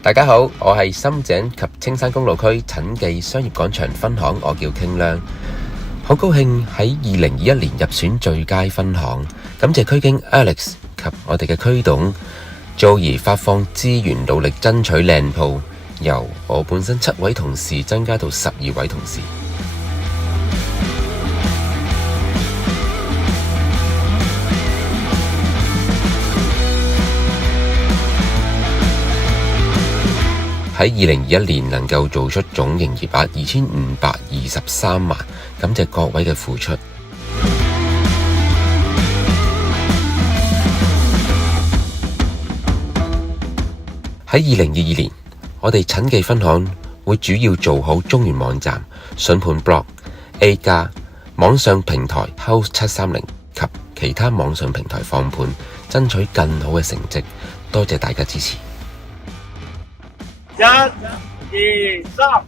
大家好，我係深井及青山公路區陳記商業廣場分行，我叫傾亮，好高興喺2021年入選最佳分行，感謝區經 Alex 及我哋嘅區董 Joey 發放資源，努力爭取靚鋪，由我本身7位同事增加到12位同事。喺2021年能夠做出總營業額2523萬，感謝各位嘅付出。喺2022年，我哋陳記分行會主要做好中原網站、筍盤 blog、A 加網上平台 House 730及其他網上平台放盤，爭取更好嘅成績。多謝大家支持。1、2、3